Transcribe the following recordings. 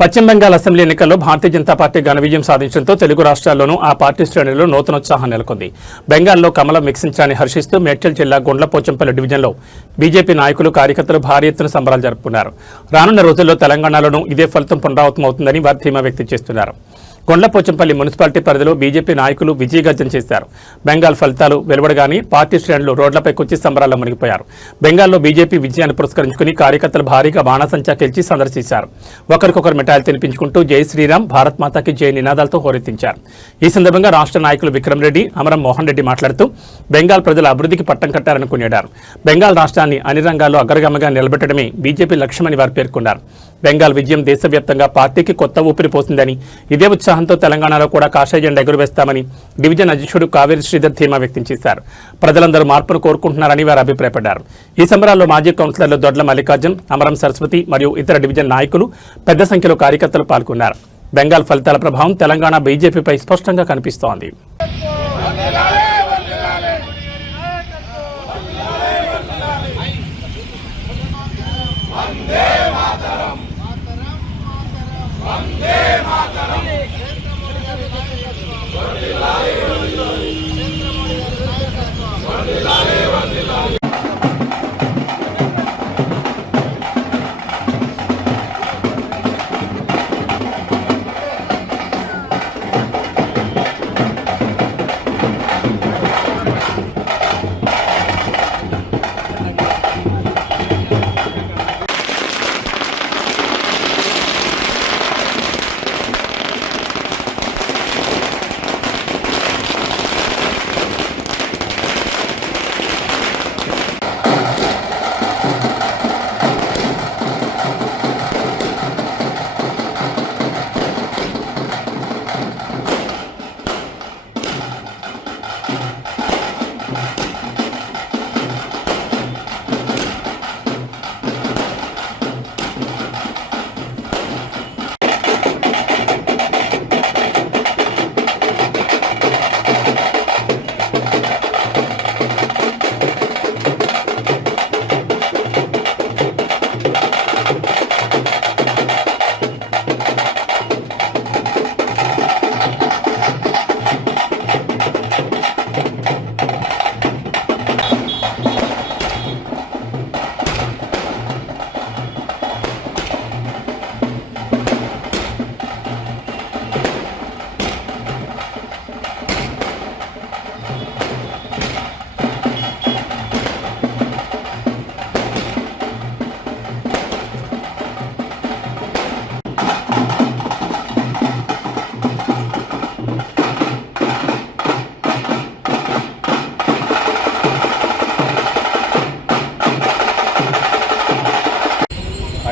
పశ్చిమ బెంగాల్ అసెంబ్లీ ఎన్నికల్లో భారతీయ జనతా పార్టీ ఘన విజయం సాధించడంతో తెలుగు రాష్ట్రాల్లోనూ ఆ పార్టీ శ్రేణుల్లో నూతనోత్సాహం నెలకొంది. బెంగాల్లో కమలం వికసించడాన్ని హర్షిస్తూ మేడ్చల్ జిల్లా గుండ్లపోచంపల్లి డివిజన్లో బీజేపీ నాయకులు కార్యకర్తలు భారీ ఎత్తున సంబరాలు జరుపుకున్నారు. రానున్న రోజుల్లో తెలంగాణలోనూ ఇదే ఫలితం పునరావృతమవుతుందని వారు ధీమా వ్యక్తం చేస్తున్నారు. గుండ్లపోచంపల్లి మున్సిపాలిటీ పరిధిలో బీజేపీ నాయకులు విజయగర్జన చేశారు. బెంగాల్ ఫలితాలు వెలువడగానే పార్టీ శ్రేణులు రోడ్లపై కూర్చి సంబరాల్లో మునిగిపోయారు. బెంగాల్లో బీజేపీ విజయాన్ని పురస్కరించుకుని కార్యకర్తలు భారీగా బాణాసంచా కెల్చి సందర్శించారు. ఒకరికొకరు మిఠాయిలు తినిపించుకుంటూ జై శ్రీరామ్, భారత్ మాతాకి జై నినాదాలతో హోరెత్తించారు. ఈ సందర్భంగా రాష్ట్ర నాయకులు విక్రమ్ రెడ్డి, అమరం మోహన్ రెడ్డి మాట్లాడుతూ బెంగాల్ ప్రజల అభివృద్ధికి పట్టం కట్టారని కొనియాడారు. బెంగాల్ రాష్ట్రాన్ని అన్ని రంగాల్లో అగ్రగామిగా నిలబెట్టడమే బీజేపీ లక్ష్యమని వారు పేర్కొన్నారు. బెంగాల్ విజయం దేశవ్యాప్తంగా పార్టీకి కొత్త ఊపిరి పోసిందని, ఇదే ఉత్సాహంతో తెలంగాణలో కూడా కాషాయ జెండా ఎగురవేస్తామని డివిజన్ అధ్యక్షుడు కావేరి శ్రీధర్ ధీమా వ్యక్తం చేశారు. ప్రజలందరూ మార్పును కోరుకుంటున్నారని వారు అభిప్రాయపడ్డారు. ఈ సంబరాల్లో మాజీ కౌన్సిలర్లు దొడ్ల మల్లికార్జున్, అమరం సరస్వతి మరియు ఇతర డివిజన్ నాయకులు పెద్ద సంఖ్యలో కార్యకర్తలు పాల్గొన్నారు. బెంగాల్ ఫలితాల ప్రభావం తెలంగాణ బీజేపీపై స్పష్టంగా కనిపిస్తోంది.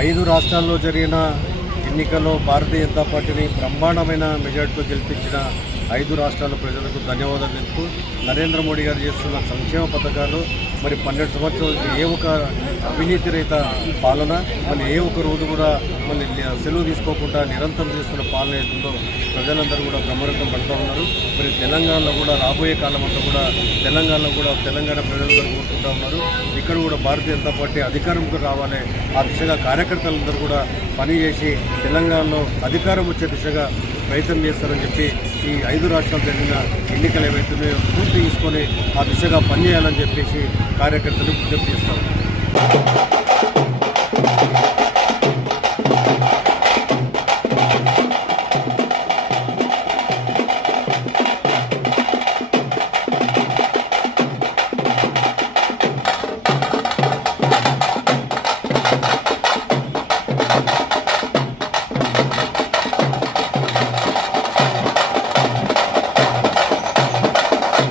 ఐదు రాష్ట్రాల్లో జరిగిన ఎన్నికల్లో భారతీయ జనతా పార్టీని బ్రహ్మాండమైన మెజార్టీతో గెలిపించిన 5 రాష్ట్రాల ప్రజలకు ధన్యవాదాలు తెలుపుతూ నరేంద్ర మోడీ గారు చేస్తున్న సంక్షేమ పథకాలు మరి 12 సంవత్సరాల ఏ ఒక అవినీతి రహిత పాలన మళ్ళీ ఏ ఒక్క రోజు కూడా మళ్ళీ సెలవు తీసుకోకుండా నిరంతరం చేస్తున్న పాలన ఏదో ప్రజలందరూ కూడా బ్రహ్మరథం పడుతూ ఉన్నారు. మరి తెలంగాణలో కూడా రాబోయే కాలం అంతా కూడా తెలంగాణ ప్రజలందరూ కోరుకుంటూ ఉన్నారు. ఇక్కడ కూడా భారతీయ జనతా పార్టీ అధికారంతో రావాలి, ఆ దిశగా కార్యకర్తలందరూ కూడా పనిచేసి తెలంగాణలో అధికారం వచ్చే దిశగా ప్రయత్నం చేస్తారని చెప్పి ఈ 5 రాష్ట్రాలు జరిగిన ఎన్నికలు ఏవైతున్నాయో పూర్తి తీసుకొని ఆ దిశగా పనిచేయాలని చెప్పేసి కార్యకర్తలు విజ్ఞప్తి చేస్తారు.